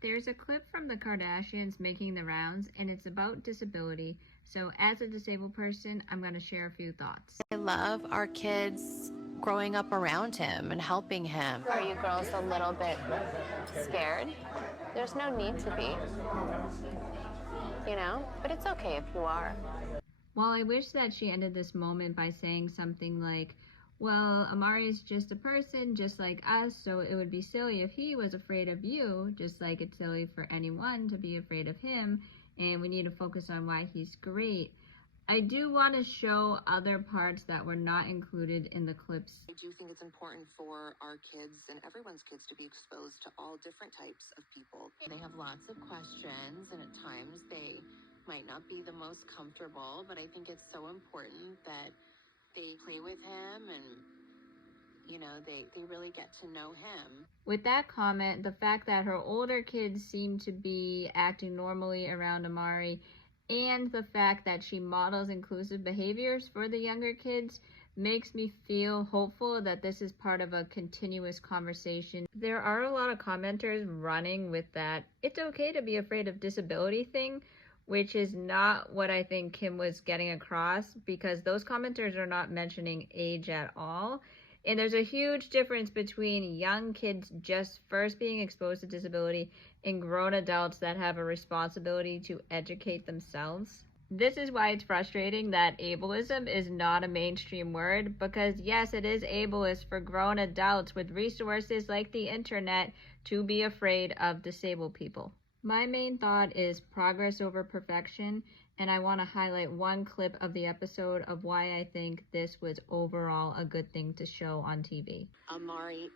There's a clip from the Kardashians making the rounds, and it's about disability. So as a disabled person, I'm going to share a few thoughts. I love our kids growing up around him and helping him. Are you girls a little bit scared? There's no need to be, but it's okay if you are. While I wish that she ended this moment by saying something like, well, Amari is just a person just like us, so it would be silly if he was afraid of you, just like it's silly for anyone to be afraid of him, and we need to focus on why he's great. I do want to show other parts that were not included in the clips. I do think it's important for our kids and everyone's kids to be exposed to all different types of people. They have lots of questions, and at times they might not be the most comfortable, but I think it's so important that they play with him and they really get to know him. With that comment, the fact that her older kids seem to be acting normally around Amari, and the fact that she models inclusive behaviors for the younger kids makes me feel hopeful that this is part of a continuous conversation. There are a lot of commenters running with that it's okay to be afraid of disability thing, which is not what I think Kim was getting across, because those commenters are not mentioning age at all. And there's a huge difference between young kids just first being exposed to disability and grown adults that have a responsibility to educate themselves. This is why it's frustrating that ableism is not a mainstream word, because yes, it is ableist for grown adults with resources like the internet to be afraid of disabled people. My main thought is progress over perfection, and I want to highlight one clip of the episode of why I think this was overall a good thing to show on TV. Amari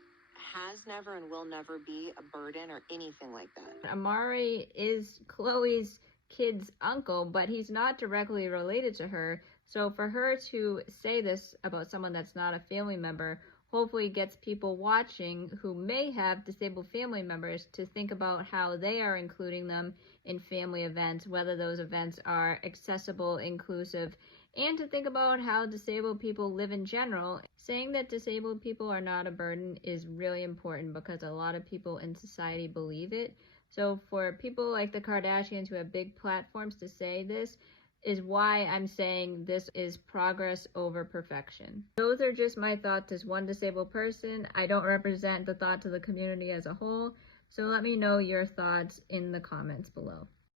has never and will never be a burden or anything like that. Amari is Chloe's kid's uncle, but he's not directly related to her. So for her to say this about someone that's not a family member hopefully gets people watching who may have disabled family members to think about how they are including them in family events, whether those events are accessible, inclusive, and to think about how disabled people live in general. Saying that disabled people are not a burden is really important because a lot of people in society believe it. So for people like the Kardashians who have big platforms to say this, is why I'm saying this is progress over perfection. Those are just my thoughts as one disabled person. I don't represent the thoughts of the community as a whole, so let me know your thoughts in the comments below.